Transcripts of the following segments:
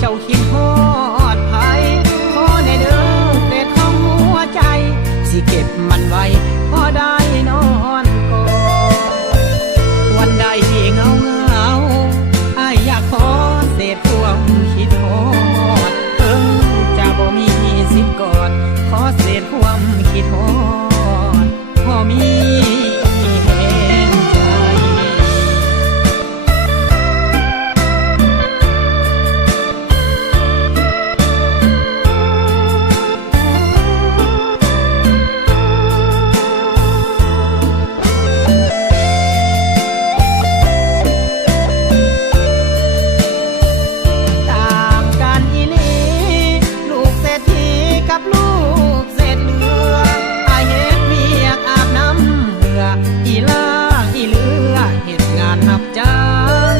เจ้าคิดฮอดไผขอในเด้อเศษของหัวใจสิเก็บมันไว้พอได้นอนกอดวันใดเหงาอ้ายอยากขอเศษความคิดฮอดถึงจะบ่มีสิทธิ์กอดขอเศษความคิดฮอดพอมีแห่งใจต่างกันอีหลีลูกเศรษฐีกับลูกเศษเหลืออายเฮ็ดเวียกอาบน้ำเหงื่ออีลาอีเหลือเฮ็ดงานรับจ้าง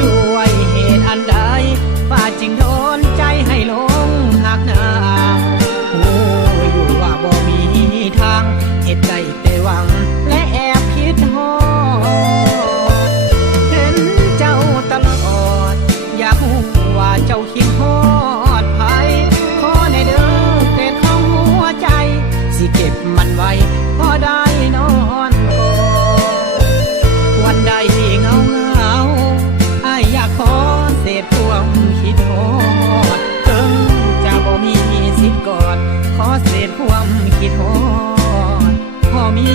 ด้วยเหตุอันใดป้าจึงโดนใจให้หลงหักนางหูอยู่ว่าบ่มีทางเฮ็ดได้แต่หวังและแอบคิดฮอดเห็นเจ้าตลอดอยากรู้ว่าเจ้าคิดฮอดไผขอในเด้อเศษของหัวใจสิเก็บมันไว้พอได้นอนกอดวันใดเหงาอ้ายอยากขอเศษความคิดฮอดถึงจะบ่มีสิทธิ์กอดขอเศษความคิดฮอดพอมี